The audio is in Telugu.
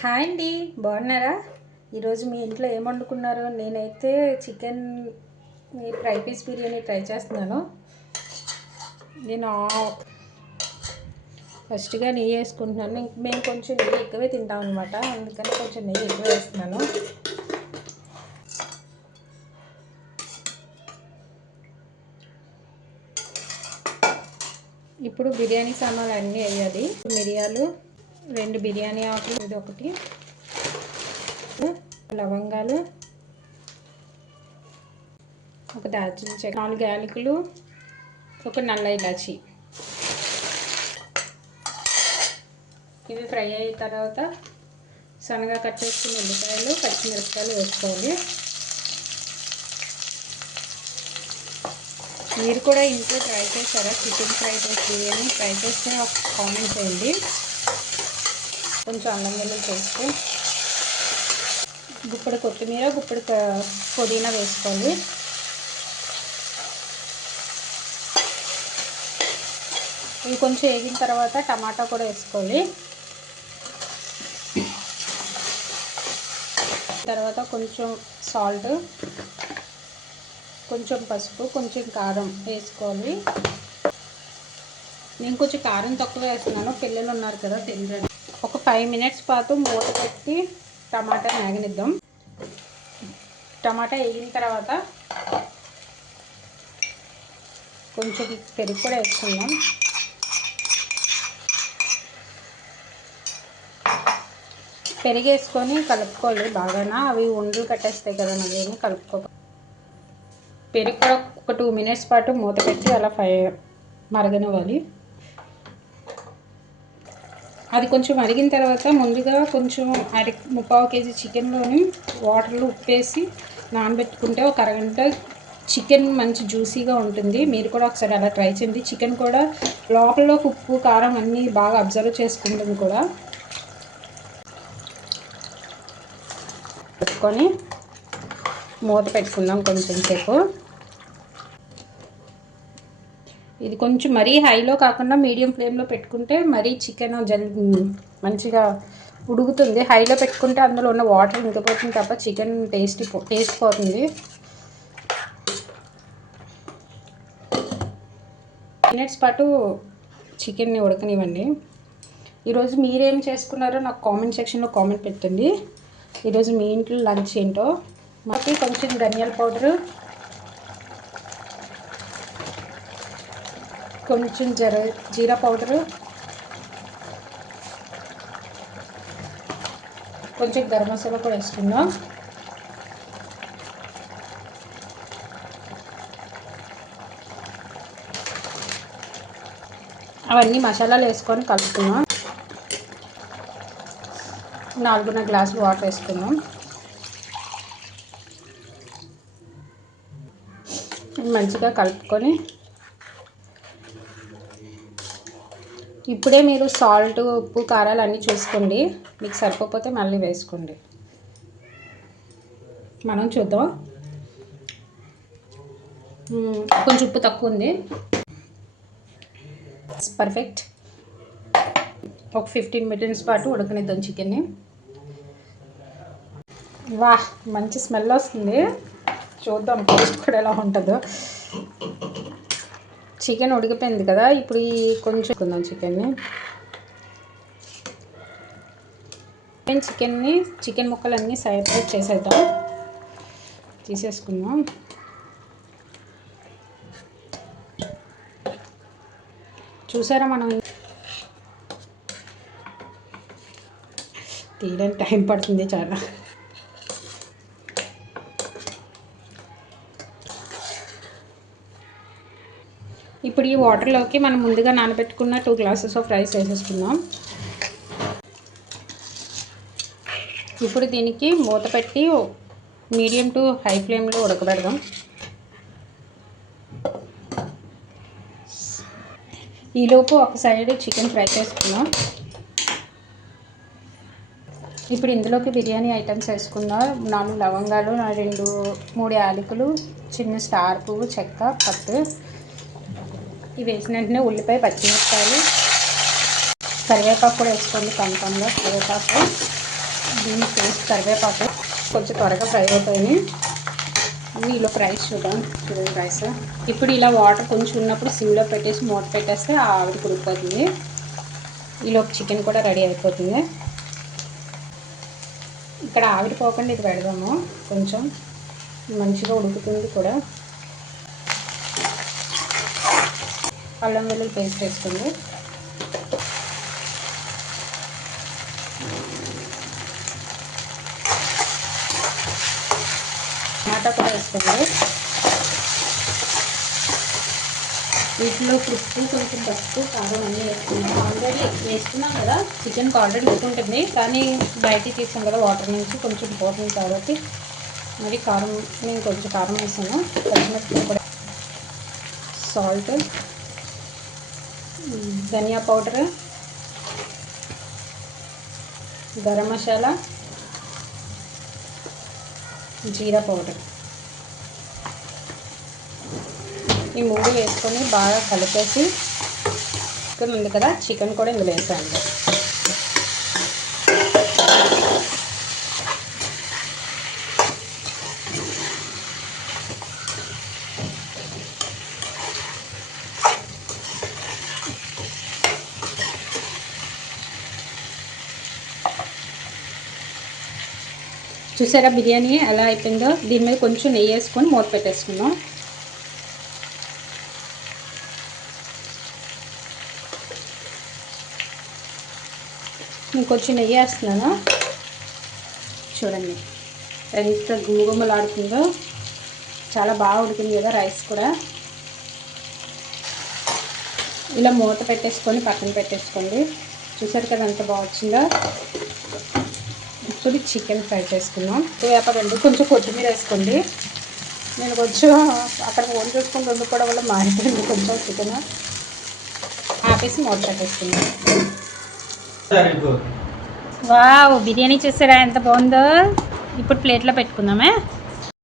హాయ్ అండి, బాగున్నారా? ఈరోజు మీ ఇంట్లో ఏం వండుకున్నారు? నేనైతే chicken fry piece biryani try చేస్తున్నాను. నేను ఫస్ట్గా నెయ్యి వేసుకుంటున్నాను. మేము కొంచెం నెయ్యి ఎక్కువే తింటాం అనమాట, అందుకని కొంచెం నెయ్యి ఎక్కువ వేస్తున్నాను. ఇప్పుడు బిర్యానీ సామాన్లు అన్నీ వేయాలి. మిరియాలు, 2 బిర్యానీ ఆకులు, ఇది ఒకటి, లవంగాలు, ఒక దాల్చిన చెక్క, 4 యాలకులు, ఒక నల్ల ఇలాచి. ఇవి ఫ్రై అయిన తర్వాత సన్నగా కట్ చేసుకున్న ఉల్లిపాయలు, పచ్చిమిరపకాయలు వేసుకోవాలి. మీరు కూడా ఇంట్లో ట్రై చేస్తారా? Chicken fry piece biryani try చేస్తే కామెంట్ చేయండి. కొంచెం అల్లం వెల్లుల్లి పేస్ట్, గుప్పెడు కొత్తిమీర, గుప్పెడు పుదీనా వేసుకోవాలి. ఇవి కొంచెం వేగిన తర్వాత టమాటా కూడా వేసుకోవాలి. తర్వాత కొంచెం సాల్ట్, కొంచెం పసుపు, కొంచెం కారం వేసుకోవాలి. నేను కొంచెం కారం తక్కువ వేస్తున్నాను, పిల్లలు ఉన్నారు కదా తినరండి. ఒక 5 మినిట్స్ పాటు మూత పెట్టి టమాటా వేగనిద్దాం. టమాటా వేగిన తర్వాత కొంచెం పెరుగు కూడా వేసుకుందాం. పెరుగు వేసుకొని కలుపుకోవాలి బాగా. అవి ఉండలు కట్టేస్తాయి కదా, మళ్ళీ కలుపుకోవాలి. పెరుగు కూడా ఒక 2 మినిట్స్ పాటు మూత పెట్టి అలా మరగనివ్వాలి. అది కొంచెం మరిగిన తర్వాత ముందుగా కొంచెం 3/4 కేజీ చికెన్లోని వాటర్లో ఉప్పేసి నానబెట్టుకుంటే ఒక అరగంట చికెన్ మంచి జ్యూసీగా ఉంటుంది. మీరు కూడా ఒకసారి అలా ట్రై చేయండి. చికెన్ కూడా లోపల ఉప్పు కారం అన్నీ బాగా అబ్జర్వ్ చేసుకుంటుంది కూడా. పెట్టుకొని మూత పెట్టుకుందాం కొంచెం సేపు. ఇది కొంచెం మరీ హైలో కాకుండా మీడియం ఫ్లేమ్లో పెట్టుకుంటే మరీ చికెన్ మంచిగా ఉడుకుతుంది. హైలో పెట్టుకుంటే అందులో ఉన్న వాటర్ ఇంకిపోతుంది తప్ప చికెన్ టేస్ట్ పోతుంది. మినిట్స్ పాటు చికెన్ని ఉడకనివ్వండి. ఈరోజు మీరేం చేసుకున్నారో నాకు కామెంట్ సెక్షన్లో కామెంట్ పెట్టండి. ఈరోజు మీ ఇంట్లో లంచ్ ఏంటో. మాకు కొంచెం ధనియాల పౌడరు, కొంచెం జీరా పౌడరు, కొంచెం గరం మసాలా కూడా వేసుకుందాం. అవన్నీ మసాలాలు వేసుకొని కలుపుకుందాం. 4 గ్లాసులు వాటర్ వేసుకుందాం. మంచిగా కలుపుకొని ఇప్పుడే మీరు సాల్ట్, ఉప్పు, కారాలు అన్నీ చూసుకోండి. మీకు సరిపోతే మళ్ళీ వేసుకోండి. మనం చూద్దాం. కొంచెం ఉప్పు తక్కువ ఉంది. పర్ఫెక్ట్. ఒక 15 మినిట్స్ పాటు ఉడకనిద్దాం చికెన్ని. వాహ్, మంచి స్మెల్ వస్తుంది. చూద్దాం టేస్ట్ కూడా ఎలా ఉంటుందో. చికెన్ ఉడికిపోయింది కదా, ఇప్పుడు ఈ కొంచెం కొందాం చికెన్ ముక్కలన్నీ సెపరేట్ చేసేద్దాం. తీసేసుకుందాం. చూసారా, మనం తీయడానికి టైం పడుతుంది చాలా. ఇప్పుడు ఈ వాటర్లోకి మనం ముందుగా నానబెట్టుకున్న 2 గ్లాసెస్ ఆఫ్ రైస్ వేసేసుకుందాం. ఇప్పుడు దీనికి మూత పెట్టి మీడియం టు హై ఫ్లేమ్లో ఉడకబెడదాం. ఈలోపు ఒక సైడ్ చికెన్ ఫ్రై చేసుకుందాం. ఇప్పుడు ఇందులోకి బిర్యానీ ఐటమ్స్ వేసుకుందాం. 4 లవంగాలు, 3 యాలకులు, చిన్న స్టార్ పువ్వు, చెక్క, పట్టు. ఇవి వేసిన వెంటనే ఉల్లిపాయ, పచ్చిమిరపకాయలు, కరివేపాకు కూడా వేసుకోండి. కరివేపాకు దీన్ని పేస్ట్ కరివేపాకు కొంచెం త్వరగా ఫ్రై అవుతాయి. ఇలా రైస్ చూడండి రైస్. ఇప్పుడు ఇలా వాటర్ కొంచెం ఉన్నప్పుడు సిమ్లో పెట్టేసి మూత పెట్టేస్తే ఆవిరి ఉడికిపోతుంది. ఈలోపు చికెన్ కూడా రెడీ అయిపోతుంది. ఇక్కడ ఆవిరిపోకుండా ఇది పెడదాము, కొంచెం మంచిగా ఉడుకుతుంది కూడా. అల్లం వెల్లుల్లి పేస్ట్ వేసుకోండి. టమాటా కూడా వేసుకోండి. వీటిలో ఉప్పు కొంచెం పసుపు కారం అన్నీ వేసుకున్నాం. ఆల్రెడీ వేసుకున్నాం కదా, చికెన్కి ఆల్రెడీ ఉప్పు ఉంటుంది, కానీ బయటికి తీసాం కదా వాటర్ నుంచి కొంచెం పోతుంది కాబట్టి మరి కారం నేను కొంచెం కారం వేసాను. పచ్చిమిరపకాయలు కూడా, సాల్ట్, ధనియా పౌడర్, గరం మసాలా, జీరా పౌడర్, ఈ 3 వేసుకొని బాగా కలిపేసి చికెన్ ఉంది కదా, చికెన్ కూడా ఇందులో వేసాను. చూసారా బిర్యానీ ఎలా అయిపోయిందో. దీని మీద కొంచెం నెయ్యి వేసుకొని మూత పెట్టేసుకున్నాం. ఇంకొంచెం నెయ్యి వేస్తున్నాను. చూడండి ఎంత గుమగుమలాడుతుందో. చాలా బాగా ఉడికింది కదా రైస్ కూడా. ఇలా మూత పెట్టేసుకొని పక్కన పెట్టేసుకోండి. చూసారు కదా ఎంత బాగా వచ్చిందో. ఇప్పుడు చికెన్ ఫ్రై చేసుకుందాం. వేపండి, కొంచెం కొత్తిమీర వేసుకోండి. నేను కొంచెం అక్కడ ఫోన్ చూసుకొని వండుకోవడం వల్ల మారిపోయింది కొంచెం చికెన్. ఆపేసి మూత పెట్టేసుకుందాం. వావ్, బిర్యానీ చూసారా ఎంత బాగుందో. ఇప్పుడు ప్లేట్లో పెట్టుకుందామే.